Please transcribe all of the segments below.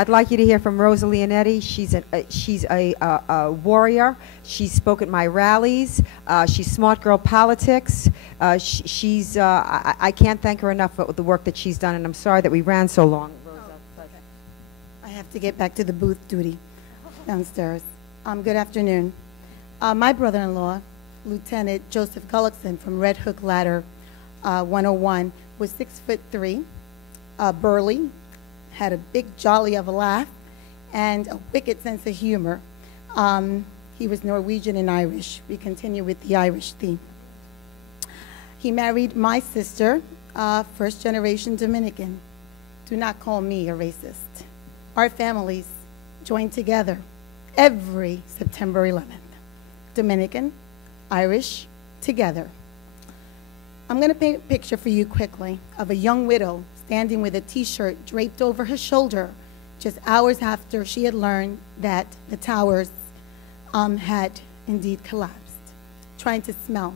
I'd like you to hear from Rosa Leonetti. She's a warrior. She spoke at my rallies. She's smart girl politics. I can't thank her enough for the work that she's done, and I'm sorry that we ran so long, Rosa. Oh, okay. I have to get back to the booth duty downstairs. Good afternoon. My brother-in-law, Lieutenant Joseph Gullickson from Red Hook Ladder 101, was 6'3", burly, had a big jolly of a laugh, and a wicked sense of humor. He was Norwegian and Irish. We continue with the Irish theme. He married my sister, first-generation Dominican. Do not call me a racist. Our families joined together every September 11th. Dominican, Irish, together. I'm going to paint a picture for you quickly of a young widow standing with a T-shirt draped over her shoulder just hours after she had learned that the towers had indeed collapsed, trying to smell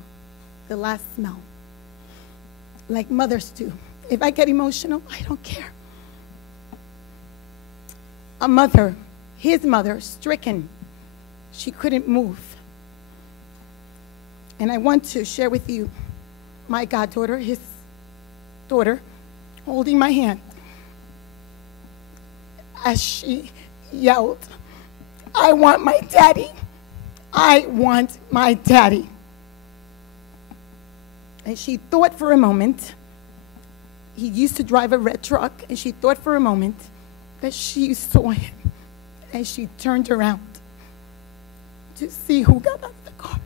the last smell, like mothers do. If I get emotional, I don't care. A mother, his mother, stricken. She couldn't move. And I want to share with you my goddaughter, his daughter, holding my hand as she yelled, "I want my daddy. I want my daddy." And she thought for a moment, he used to drive a red truck, and she thought for a moment that she saw him, and she turned around to see who got out of the car,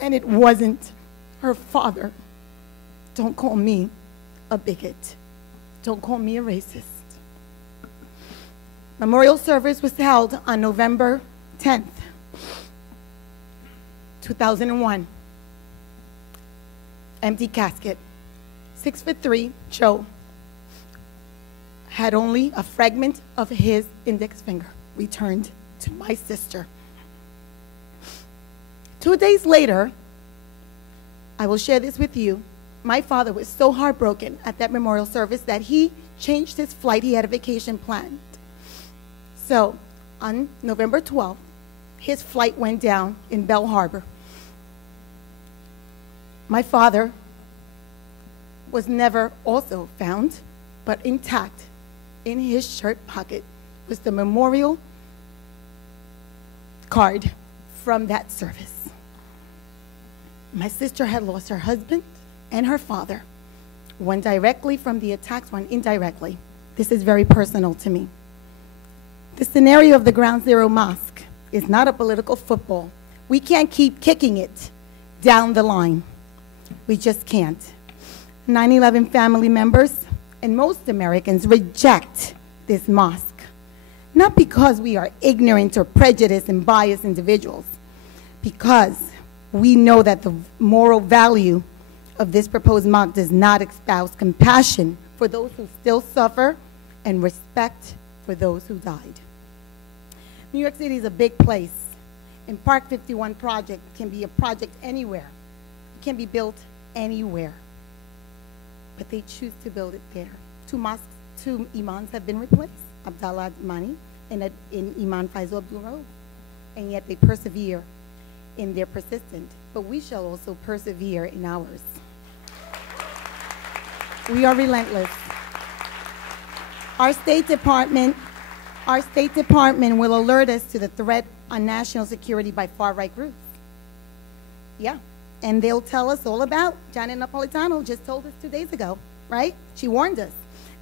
and it wasn't her father. Don't call me a bigot. Don't call me a racist. Memorial service was held on November 10th, 2001. Empty casket. 6'3", Joe had only a fragment of his index finger returned to my sister. 2 days later, I will share this with you, my father was so heartbroken at that memorial service that he changed his flight. He had a vacation planned. So on November 12th, his flight went down in Bell Harbor. My father was never also found, but intact in his shirt pocket was the memorial card from that service. My sister had lost her husband and her father, one directly from the attacks, one indirectly. This is very personal to me. The scenario of the Ground Zero Mosque is not a political football. We can't keep kicking it down the line. We just can't. 9/11 family members and most Americans reject this mosque, not because we are ignorant or prejudiced and biased individuals, because we know that the moral value of this proposed mosque does not espouse compassion for those who still suffer and respect for those who died. New York City is a big place, and Park 51 project can be a project anywhere. It can be built anywhere, but they choose to build it there. Two imams have been replaced, Abdallah Mani and Imam Faisal Abdul Rauf, and yet they persevere in their persistence, but we shall also persevere in ours. We are relentless. Our State Department will alert us to the threat on national security by far-right groups. Yeah, and they'll tell us all about, Janet Napolitano just told us 2 days ago, right? She warned us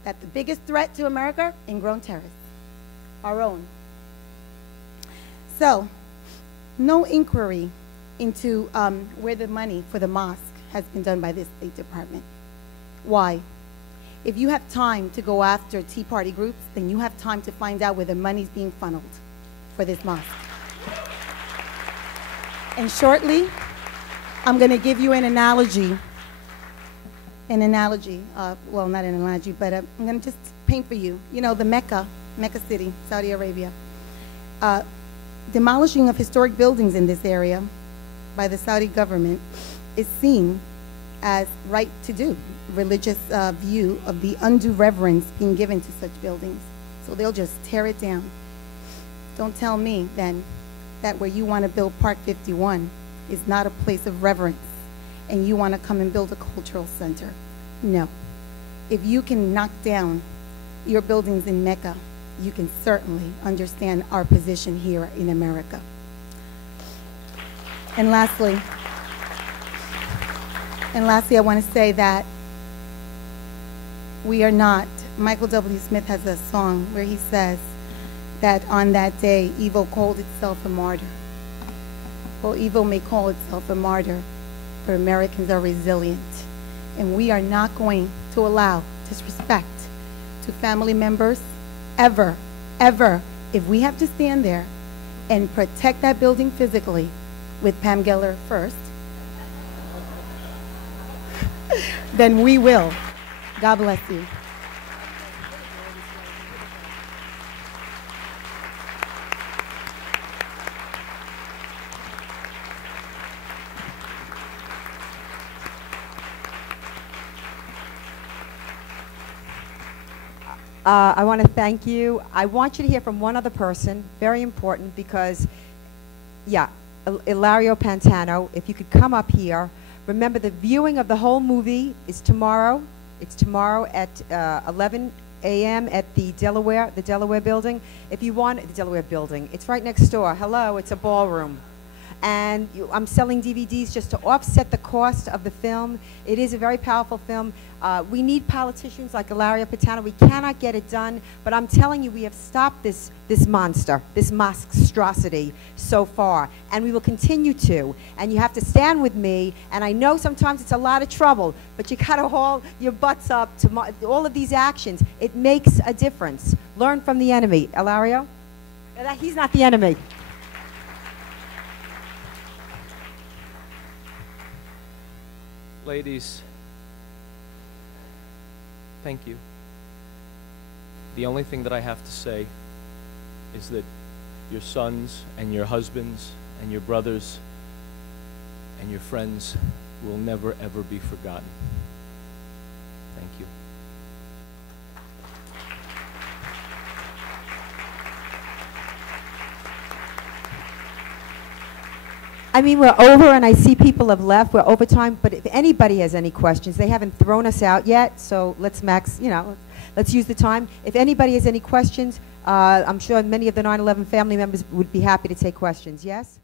that the biggest threat to America, ingrown terrorists, our own. So, no inquiry into where the money for the mosque has been done by this State Department. Why? If you have time to go after Tea Party groups, then you have time to find out where the money's being funneled for this mosque. And shortly, I'm going to give you an analogy. Well, not an analogy, but I'm going to just paint for you. You know, the Mecca City, Saudi Arabia. Demolishing of historic buildings in this area by the Saudi government is seen as right to do. Religious view of the undue reverence being given to such buildings. So they'll just tear it down. Don't tell me then that where you want to build Park 51 is not a place of reverence and you want to come and build a cultural center. No. If you can knock down your buildings in Mecca, you can certainly understand our position here in America. And lastly, I want to say that we are not, Michael W. Smith has a song where he says that on that day, evil called itself a martyr. Well, evil may call itself a martyr, but Americans are resilient. And we are not going to allow disrespect to family members ever, ever. If we have to stand there and protect that building physically with Pam Geller first, then we will. God bless you. I want to thank you. I want you to hear from one other person, very important, because, yeah, Ilario Pantano, if you could come up here. Remember, the viewing of the whole movie is tomorrow. It's tomorrow at 11 a.m. at the Delaware building. If you want, the Delaware building, it's right next door. Hello, it's a ballroom. And I'm selling DVDs just to offset the cost of the film. It is a very powerful film. We need politicians like Ilario Pantano. We cannot get it done, but I'm telling you, we have stopped this monster, this monstrosity so far, and we will continue to. And you have to stand with me, and I know sometimes it's a lot of trouble, but you gotta haul your butts up to all of these actions. It makes a difference. Learn from the enemy. Ilario? He's not the enemy. Ladies, thank you. The only thing that I have to say is that your sons and your husbands and your brothers and your friends will never, ever be forgotten. Thank you. I mean, we're over, and I see people have left. We're over time, but if anybody has any questions, they haven't thrown us out yet, so let's let's use the time. If anybody has any questions, I'm sure many of the 9/11 family members would be happy to take questions. Yes?